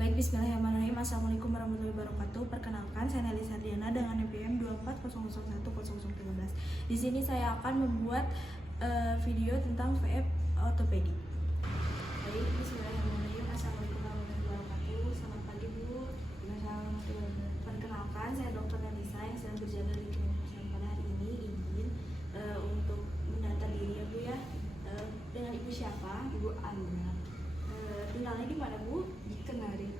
Baik, bismillahirrahmanirrahim. Assalamualaikum warahmatullahi wabarakatuh. Perkenalkan, saya Nelly Sardiana dengan NPM 240010013. Di sini saya akan membuat video tentang VF ortopedi. Baik, bismillahirrahmanirrahim. Assalamualaikum warahmatullahi wabarakatuh. Selamat pagi, Bu. Perkenalkan, saya Dr. Nelisa yang sedang berjaga di klinik kesehatan pada hari ini. Izin untuk mendaftar diri ya, Bu ya. Dengan Ibu siapa? Ibu Anda. Tinggalnya di mana, Bu? Di Kenari.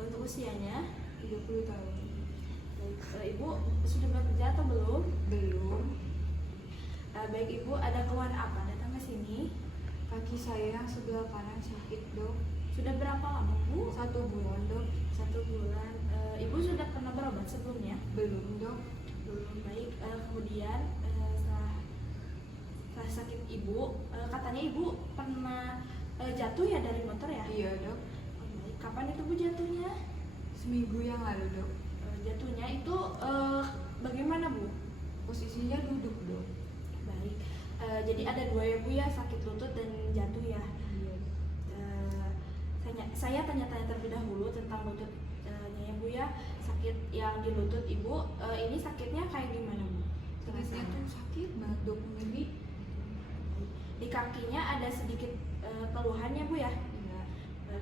Untuk usianya 30 tahun. baik, Ibu sudah bekerja atau belum? Belum. Baik, Ibu ada keluhan apa datang ke sini? Kaki saya yang sebelah kanan sakit, Dok. Sudah berapa lama, Bu? 1 bulan, Dok. 1 bulan. Ibu sudah pernah berobat sebelumnya? Belum, Dok. Belum. Baik, kemudian setelah sakit Ibu, katanya Ibu pernah jatuh ya dari motor ya? Iya, Dok. Baik, kapan itu Bu jatuhnya? Seminggu yang lalu, Dok. Jatuhnya itu bagaimana, Bu? Posisinya duduk, Dok. Baik, jadi ada dua ya, Bu ya, sakit lutut dan jatuh ya. Iya. Saya tanya-tanya terlebih dahulu tentang lututnya ya, Bu ya. Sakit yang di lutut Ibu, ini sakitnya kayak gimana, Bu? Sakitnya tuh sakit banget, Dok. Ini. Di kakinya ada sedikit keluhannya, Bu ya. Iya.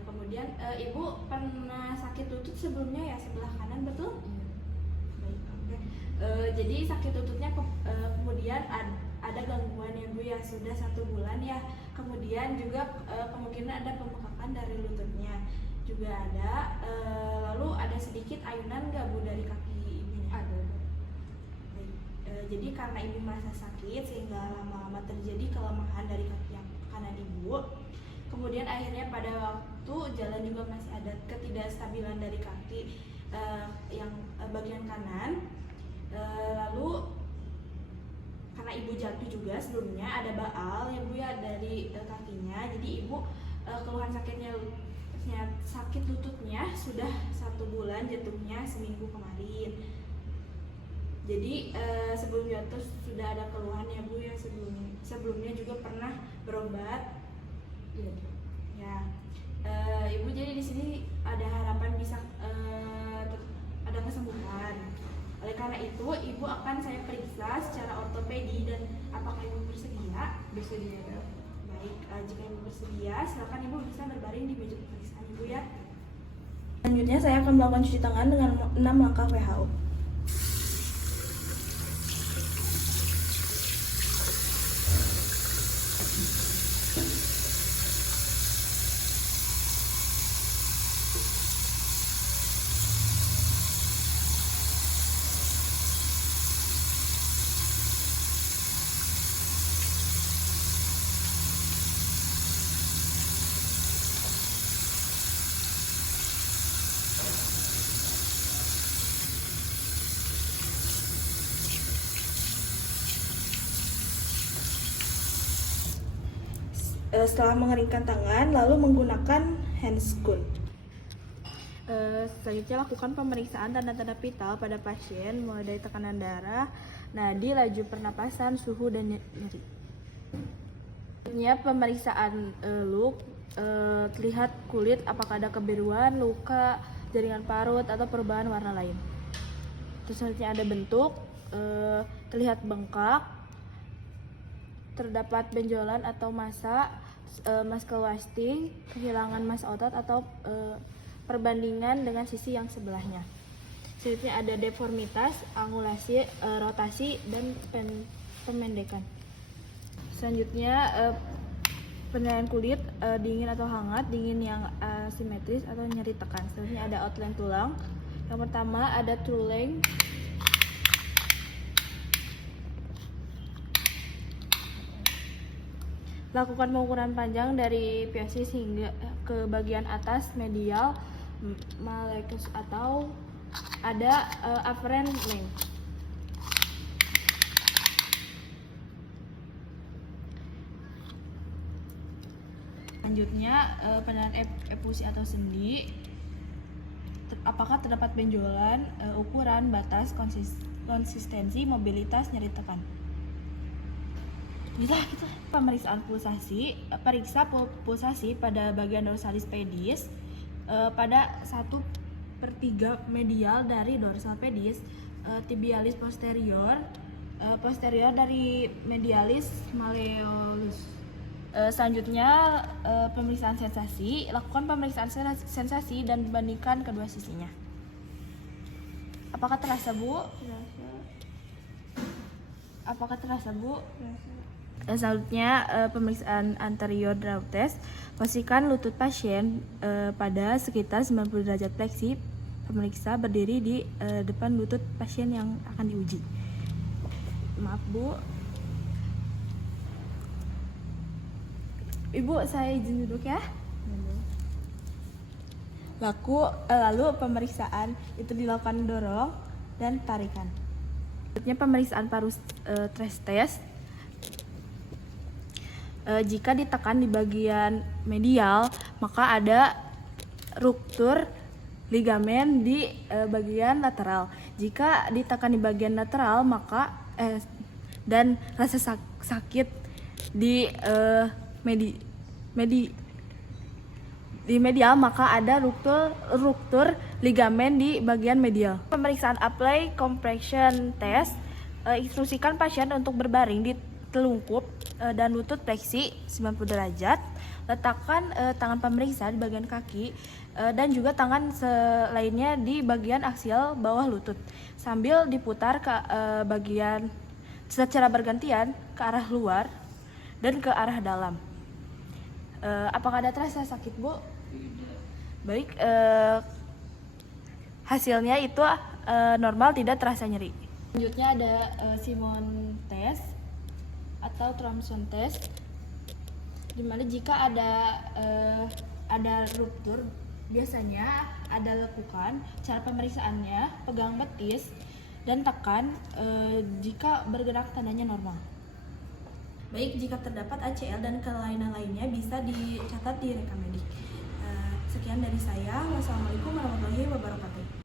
Kemudian Ibu pernah sakit lutut sebelumnya ya, sebelah kanan, betul? Iya. Baik, oke. Jadi sakit lututnya kemudian ada gangguan ya, Bu ya, sudah 1 bulan ya. Kemudian juga kemungkinan ada pembengkakan dari lututnya juga ada. Lalu ada sedikit ayunan nggak, Bu, dari kaki ibunya? Ada, Dok. Baik, jadi karena ibu merasa sakit sehingga lama-lama terjadi kelemahan dari kaki yang kanan ibu. Kemudian akhirnya pada waktu jalan juga masih ada ketidakstabilan dari kaki yang bagian kanan. Lalu karena ibu jatuh juga sebelumnya ada baal ya, Bu ya, dari kakinya. Jadi ibu keluhan sakit lututnya sudah 1 bulan, jatuhnya seminggu kemarin. Jadi sebelum jatuh sudah ada keluhan ya, Bu ya, sebelumnya juga pernah berobat. Iya, Dok. Ya, Ibu jadi di sini ada harapan bisa ada kesembuhan. Oleh karena itu, Ibu akan saya periksa secara ortopedi dan apakah Ibu bersedia? Bersedia, Dok. Baik, jika Ibu bersedia, silakan Ibu bisa berbaring di meja pemeriksaan Ibu ya. Selanjutnya saya akan melakukan cuci tangan dengan 6 langkah WHO. Setelah mengeringkan tangan, lalu menggunakan handscoon. Selanjutnya lakukan pemeriksaan tanda-tanda vital pada pasien, mulai dari tekanan darah, nadi, laju pernapasan, suhu, dan nyeri. Selanjutnya pemeriksaan look, terlihat kulit apakah ada kebiruan, luka, jaringan parut, atau perubahan warna lain. Terus selanjutnya ada bentuk, terlihat bengkak, terdapat benjolan atau massa, muscle wasting, kehilangan massa otot atau perbandingan dengan sisi yang sebelahnya. Selanjutnya ada deformitas, angulasi, rotasi, dan pemendekan. Selanjutnya penilaian kulit, dingin atau hangat, dingin yang asimetris atau nyeri tekan. Selanjutnya ada outline tulang. Yang pertama ada true length. Lakukan pengukuran panjang dari piasis hingga ke bagian atas medial malleus atau ada afferent length. Selanjutnya penilaian efusi atau sendi. Apakah terdapat benjolan, ukuran, batas, konsistensi, mobilitas, nyeri tekan. Kita pemeriksaan pulsasi, periksa pulsasi pada bagian dorsalis pedis, pada 1/3 medial dari dorsal pedis, tibialis posterior, posterior dari medialis malleolus. Selanjutnya pemeriksaan sensasi. Lakukan pemeriksaan sensasi dan bandingkan kedua sisinya. Apakah terasa, Bu? Apakah terasa, Bu? Selanjutnya pemeriksaan anterior draw test. Posisikan lutut pasien pada sekitar 90 derajat fleksi. Pemeriksa berdiri di depan lutut pasien yang akan diuji. Maaf, Bu. Ibu, saya izin duduk ya. Lalu pemeriksaan itu dilakukan dorong dan tarikan. Selanjutnya pemeriksaan paru stress test. Jika ditekan di bagian medial, maka ada ruptur ligamen di bagian lateral. Jika ditekan di bagian lateral, maka dan rasa sakit di medial, maka ada ruptur ligamen di bagian medial. Pemeriksaan apply compression test. Instruksikan pasien untuk berbaring di telungkup dan lutut fleksi 90 derajat. Letakkan tangan pemeriksa di bagian kaki dan juga tangan lainnya di bagian aksial bawah lutut sambil diputar ke bagian secara bergantian ke arah luar dan ke arah dalam. Apakah ada terasa sakit, Bu? Baik, hasilnya itu normal, tidak terasa nyeri. Selanjutnya ada Simon test atau Thomson test, dimana jika ada ruptur, biasanya ada lakukan cara pemeriksaannya pegang betis dan tekan. Jika bergerak tandanya normal. Baik, jika terdapat ACL dan kelainan lainnya bisa dicatat di rekam medik. Sekian dari saya. Wassalamualaikum warahmatullahi wabarakatuh.